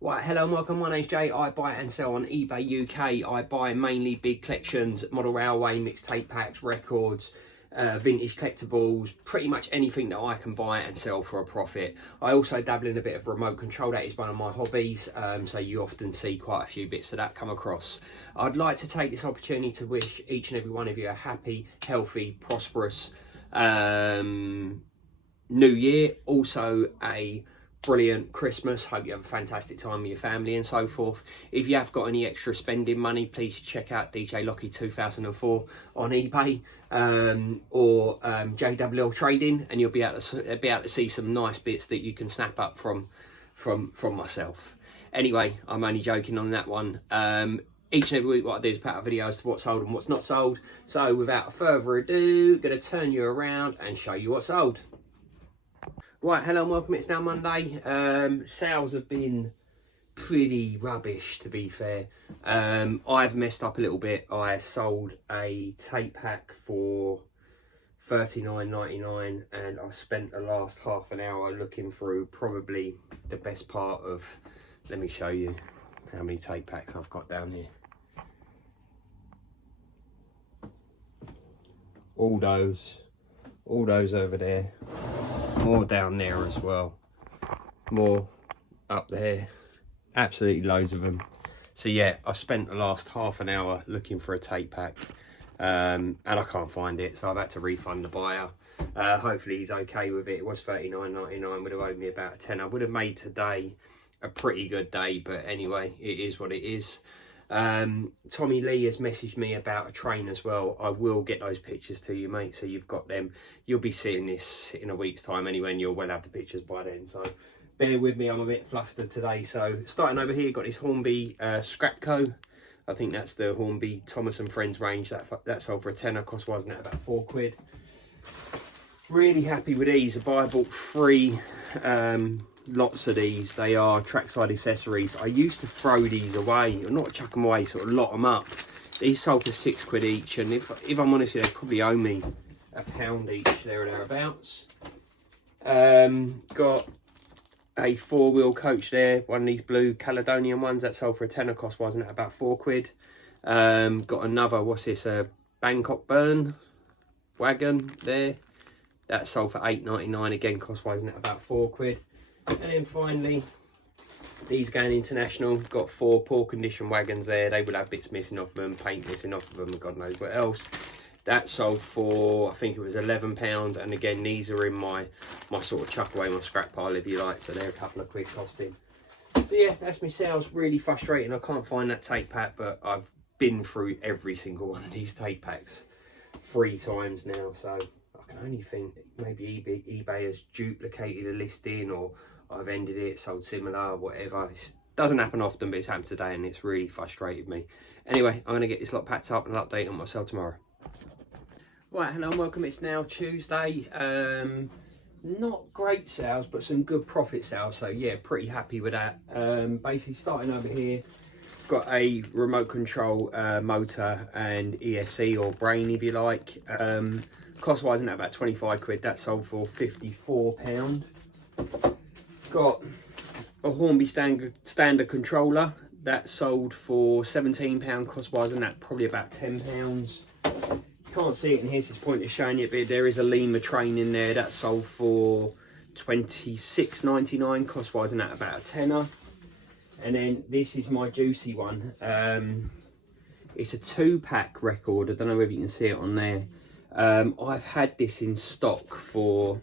Right, hello and welcome. My name's Jay. I buy and sell on eBay UK. I buy mainly big collections, model railway, mixtape packs, records, vintage collectibles, pretty much anything that I can buy and sell for a profit. I also dabble in a bit of remote control. That is one of my hobbies, so you often see quite a few bits of that come across. I'd like to take this opportunity to wish each and every one of you a happy, healthy, prosperous new year. Also a brilliant Christmas. Hope you have a fantastic time with your family and so forth. If you have got any extra spending money, please check out DJ Locky 2004 on eBay or JLL Trading, and you'll be able to see some nice bits that you can snap up from myself. Anyway, I'm only joking on that one. Each and every week what I do is put out videos to what's sold and what's not sold. So without further ado, going to turn you around and show you what's sold. Right, hello and welcome. It's now Monday. Sales have been pretty rubbish, to be fair. I've messed up a little bit. I sold a tape pack for $39.99 and I've spent the last half an hour looking through probably the best part of, let me show you how many tape packs I've got down here. All those over there. More down there as well, more up there, absolutely loads of them. So yeah, I've spent the last half an hour looking for a tape pack and I can't find it, so I've had to refund the buyer. Hopefully he's okay with it. It was $39.99, would have owed me about a tenner. Would have made today a pretty good day, but anyway, it is what it is. Tommy Lee has messaged me about a train as well. I will get those pictures to you, mate, so you've got them. You'll be seeing this in a week's time anyway, and you'll well have the pictures by then, so bear with me, I'm a bit flustered today. So starting over here, got this Hornby Scrapco. I think that's the Hornby Thomas and Friends range. That sold for a tenner, cost wasn't it about £4. Really happy with these. I bought 3 lots of these. They are trackside accessories. I used to throw these away, or not chuck them away, sort of lot them up. These sold for £6 each, and if I'm honest, they probably owe me £1 each, there or thereabouts. Got a 4-wheel coach there, one of these blue Caledonian ones that sold for a tenner, cost wasn't it about £4. Got another, what's this, a Bangkok Burn wagon there, that sold for $8.99 again, cost wasn't it about £4. And then finally, these going international. Got 4 poor condition wagons there. They will have bits missing off them, paint missing off of them, and God knows what else. That sold for, I think it was £11. And again, these are in my sort of chuck away, my scrap pile, if you like. So they're a couple of quid costing. So yeah, that's my sales. Really frustrating. I can't find that tape pack, but I've been through every single one of these tape packs 3 times now. So I can only think maybe eBay has duplicated a listing, or I've ended it, sold similar, whatever. It doesn't happen often, but it's happened today and it's really frustrated me. Anyway, I'm going to get this lot packed up and I'll update on what I sell tomorrow. Right, hello and welcome. It's now Tuesday. Not great sales, but some good profit sales. So yeah, pretty happy with that. Basically starting over here, got a remote control motor and ESC, or brain if you like. Cost wise, isn't that about £25? That sold for £54. Got a Hornby standard controller that sold for £17, cost wise, and that probably about £10. Can't see it in here, so it's pointless showing it, but there is a Lima train in there that sold for $26.99, cost wise, and that about a tenner. And then this is my juicy one. It's a 2-pack record. I don't know whether you can see it on there. I've had this in stock for,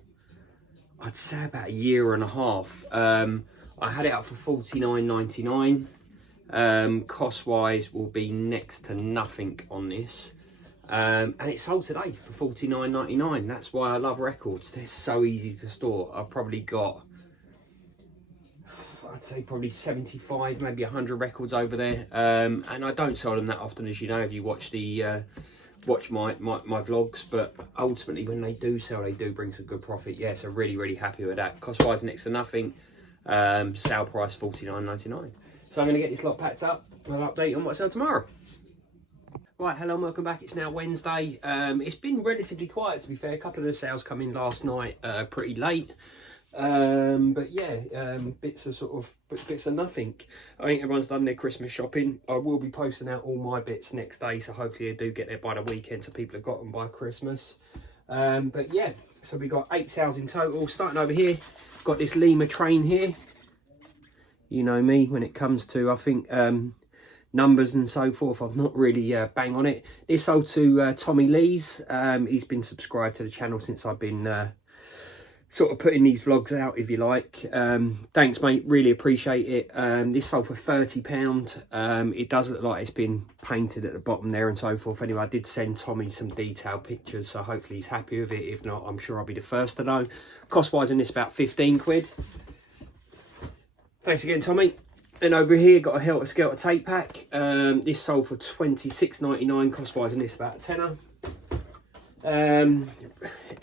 I'd say, about 1.5 years. I had it up for $49.99. Cost wise will be next to nothing on this. And it sold today for $49.99. That's why I love records. They're so easy to store. I've probably got, I'd say probably 75, maybe 100 records over there. And I don't sell them that often, as you know, if you watch the watch my vlogs, but ultimately when they do sell, they do bring some good profit. Yeah, so really happy with that. Cost wise next to nothing. Sale price $49.99. So I'm going to get this lot packed up and I'll update on what I sell tomorrow. Right, hello and welcome back. It's now Wednesday. It's been relatively quiet, to be fair. A couple of the sales come in last night pretty late. But yeah, bits of nothing. I think everyone's done their Christmas shopping. I will be posting out all my bits next day, so hopefully I do get there by the weekend so people have got them by Christmas. But yeah, so we got 8 sales in total. Starting over here, got this Lima train here. You know me when it comes to, I think, numbers and so forth. I've not really bang on it. This sold to Tommy Lee's. He's been subscribed to the channel since I've been sort of putting these vlogs out, if you like. Thanks, mate, really appreciate it. This sold for £30. It does look like it's been painted at the bottom there and so forth. Anyway, I did send Tommy some detailed pictures, so hopefully he's happy with it. If not, I'm sure I'll be the first to know. Cost wise on this about 15 quid. Thanks again, Tommy. And over here, got a Helter Skelter tape pack. This sold for £26.99. Cost wise on this about a tenner.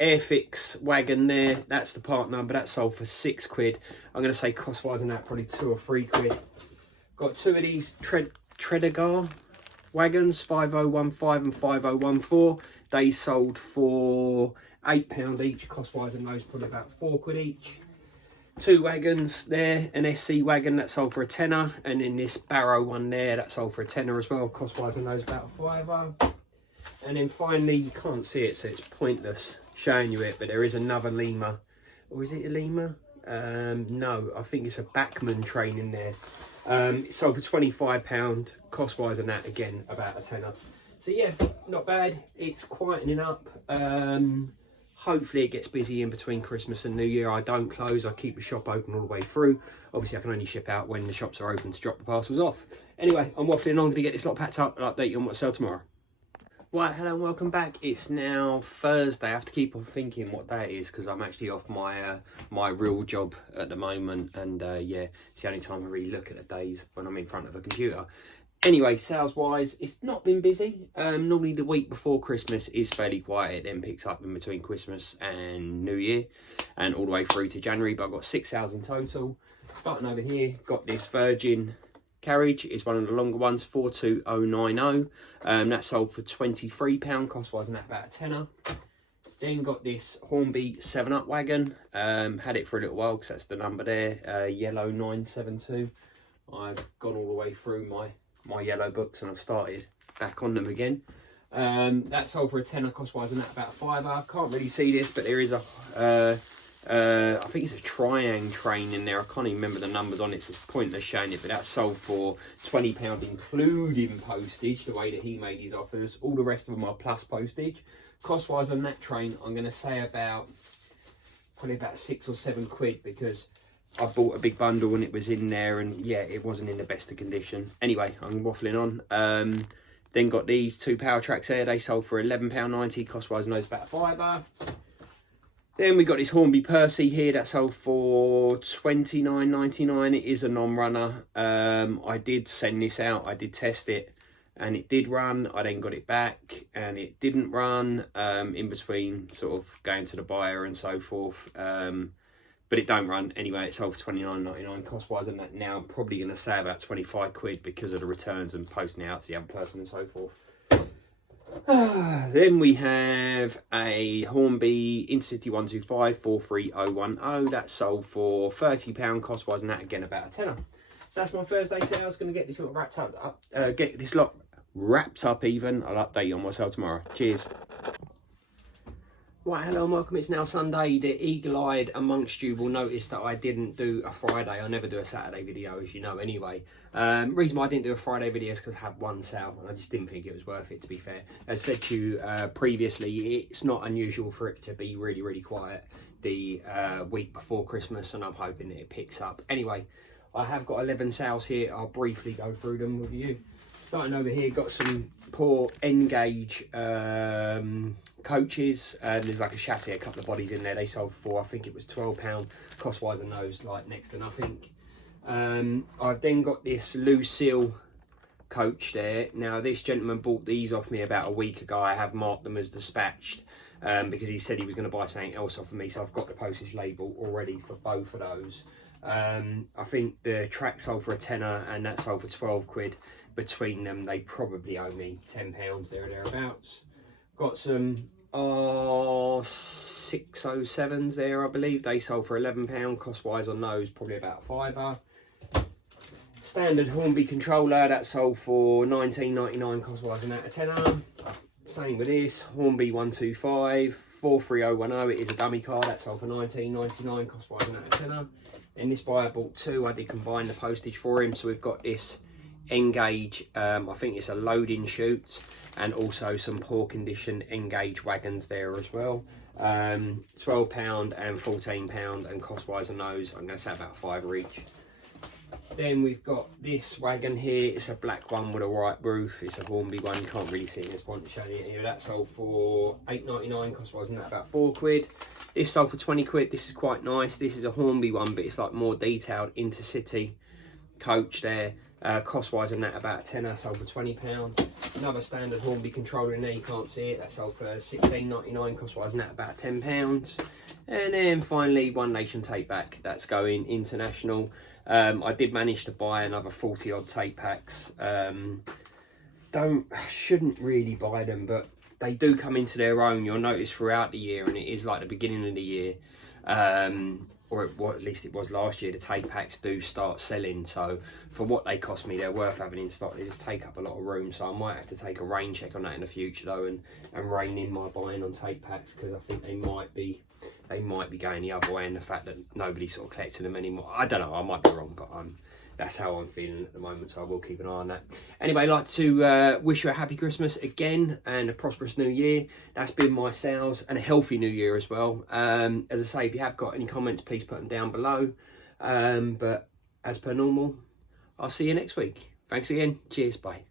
Airfix wagon there, that's the part number. That sold for 6 quid. I'm going to say cost wise on that probably 2 or 3 quid. Got 2 of these Tredegar wagons, 5015 and 5014. They sold for £8 each. Cost wise on those probably about 4 quid each. 2 wagons there, an SC wagon that sold for a tenner, and then this Barrow one there that sold for a tenner as well. Cost wise on those about a fiver. And then finally, you can't see it, so it's pointless showing you it, but there is another Lima. Or is it a Lima? No, I think it's a Bachmann train in there. It sold for £25. Cost wise on that, again, about a tenner. So yeah, not bad. It's quietening up. Hopefully it gets busy in between Christmas and New Year. I don't close, I keep the shop open all the way through. Obviously I can only ship out when the shops are open to drop the parcels off. Anyway, I'm waffling on, going to get this lot packed up and update you on what I sell tomorrow. Right, hello and welcome back. It's now Thursday. I have to keep on thinking what day it is because I'm actually off my my real job at the moment, and yeah, it's the only time I really look at the days when I'm in front of a computer. Anyway, sales wise, it's not been busy. Normally the week before Christmas is fairly quiet. It then picks up in between Christmas and New Year and all the way through to January, but I've got 6 sales in total. Starting over here, got this Virgin carriage. Is one of the longer ones, 42090. That sold for £23. Cost wise on that about a tenner. Then got this Hornby 7-Up wagon. Had it for a little while because that's the number there, yellow 972. I've gone all the way through my yellow books and I've started back on them again. That sold for a tenner. Cost wise on that about a fiver. Can't really see this, but there is a I think it's a Triang train in there. I can't even remember the numbers on it, so it's pointless showing it, but that sold for £20 including postage, the way that he made his offers. All the rest of them are plus postage. Cost wise on that train, I'm going to say probably about 6 or 7 quid, because I bought a big bundle and it was in there, and yeah, it wasn't in the best of condition. Anyway, I'm waffling on. Then got these 2 power tracks there. They sold for £11.90. Cost wise on those about a fiver. Then we got this Hornby Percy here that sold for £29.99. It is a non-runner. I did send this out. I did test it and it did run. I then got it back and it didn't run in between sort of going to the buyer and so forth. But it don't run. Anyway, it sold for £29.99. Cost wise on that now, I'm probably going to say about 25 quid because of the returns and posting it out to the other person and so forth. Then we have a Hornby Intercity 125 43010. That sold for £30. Cost wise on that, again about a tenner. So that's my Thursday sales. Going to get this lot wrapped up. Get this lot wrapped up even. I'll update you on my sale tomorrow. Cheers. Right, hello and welcome. It's now Sunday. The eagle-eyed amongst you will notice that I didn't do a Friday. I never do a Saturday video, as you know anyway. Reason why I didn't do a Friday video is because I had one sale and I just didn't think it was worth it, to be fair. As said to you previously, it's not unusual for it to be really, really quiet the week before Christmas, and I'm hoping that it picks up. Anyway, I have got 11 sales here. I'll briefly go through them with you. Starting over here, got some poor N-gauge coaches. There's like a chassis, a couple of bodies in there. They sold for, I think it was £12. Cost wise on those, like next to nothing. I've then got this Lucille coach there. Now this gentleman bought these off me about a week ago. I have marked them as dispatched because he said he was going to buy something else off of me, so I've got the postage label already for both of those. I think the track sold for a tenner and that sold for 12 quid. Between them, they probably owe me £10 there or thereabouts. Got some are 607s there, I believe. They sold for £11. Cost wise on those, probably about £5. Standard Hornby controller, that sold for £19.99, cost wise and out of £10. Same with this Hornby 125 43010. It is a dummy car, that sold for £19.99, cost wise and out of £10. And this buyer bought two. I did combine the postage for him, so we've got this Engage, I think it's a loading chute, and also some poor condition Engage wagons there as well. £12 and £14, and cost wise on those I'm going to say about £5 each. Then we've got this wagon here. It's a black one with a white roof. It's a Hornby one. You can't really see it. There's point showing it here. That sold for £8.99. Cost wise, that about £4. This sold for £20. This is quite nice. This is a Hornby one, but it's like more detailed intercity coach there. Cost wise, that about a tenner. Sold for £20. Another standard Hornby controller in there. You can't see it. That sold for £16.99. Cost wise, that about £10. And then finally, One Nation tape back. That's going international. I did manage to buy another 40 odd tape packs. Shouldn't really buy them, but they do come into their own. You'll notice throughout the year, and it is like the beginning of the year, or at least it was last year, the tape packs do start selling. So for what they cost me, they're worth having in stock. They just take up a lot of room, so I might have to take a rain check on that in the future though, and rein in my buying on tape packs, because I think they might be going the other way, and the fact that nobody's sort of collecting them anymore. I don't know, I might be wrong, but that's how I'm feeling at the moment, so I will keep an eye on that. Anyway, I'd like to wish you a happy Christmas again, and a prosperous new year. That's been my sales, and a healthy new year as well. As I say, if you have got any comments, please put them down below. But as per normal, I'll see you next week. Thanks again. Cheers. Bye.